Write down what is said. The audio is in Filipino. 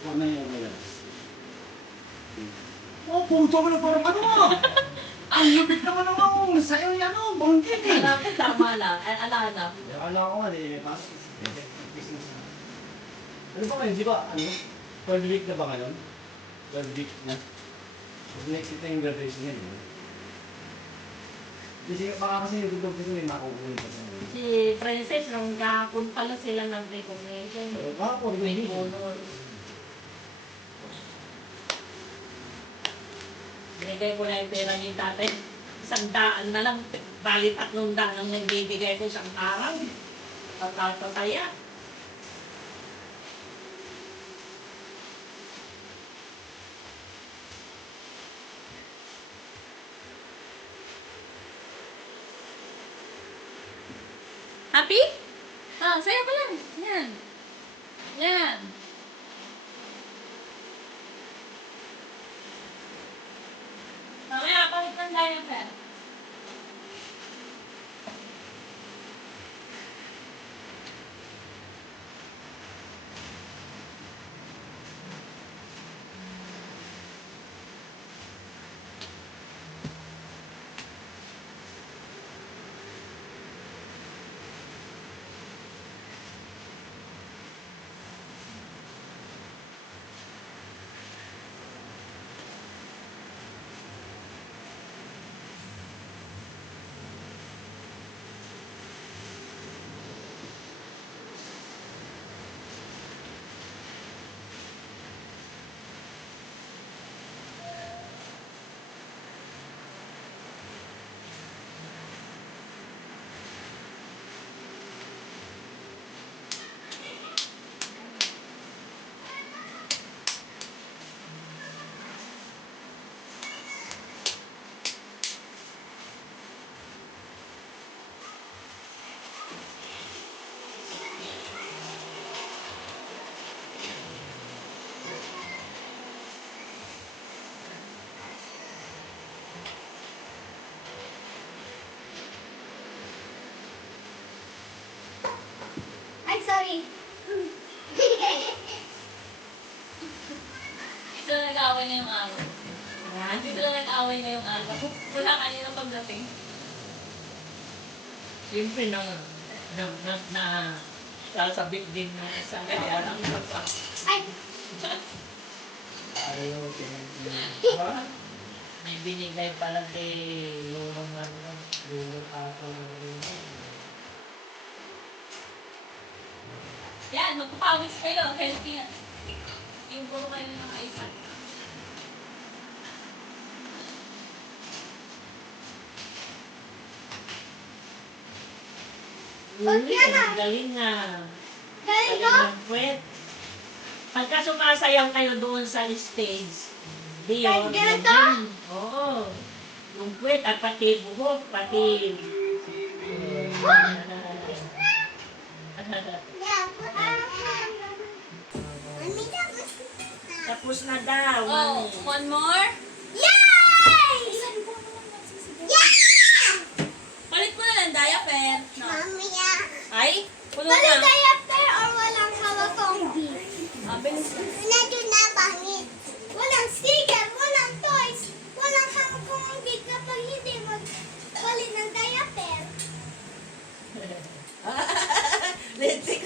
Huwag na yung ngayon. Oh, puto ka na parang ano ah! Ang lupit naman naman! Sa'yo yan oh! Bangkit eh! Alam ko, tama lang. Ala na. Akala ko nga eh, pasok business na. Ano ba ngayon? Di ba ano? 12 week na ba ngayon? 12 week na. Next ito yung graduation niya eh. Kasi baka kasi yung dugtog dito may makukunin pa sa ngayon. Si Princess, nung kahapon pala sila nag-recognition. Kahapon, May honor. Binigay ko na yung pera ni tatay. 100 na lang. Bali 300 ang nagbibigay ko isang araw. Tatataya. Happy? Ah, saya ka lang. Yan. Yan. Mamaya, palit ng diaper. Ay, sorry. Dito na nag-away na yung araw. Yan. Dito na nag-away na yung araw. Wala kanina pagdating. Siyempre sasabik din ng isang kaya lang sa Ay, Ayaw, tingin. may binigay pala kay Lulong Lulong Ato. Yan, magpapawis kayo. Healthy yan. Yung puro kayo ng iPad. Huwag yan ah. Galing na. Galing Galing ko. ng puwet. Pagka sumasayaw kayo doon sa stage, di Kahit yun. ganito? Ganyan. Oo. Yung puwet at pati buhok, pati... Yeah, put Mami, tapos na. Tapos na daw. Oh, one more? Yay! Yeah! Palit mo na ng diaper. No. Mami, ah. Ay, puno Walang na. diaper or walang hawakong beef? Ah, bilis. Medyo na bangit. Walang sticker, walang toys, walang hawakong beef kapag hindi magpalit ng diaper. Let's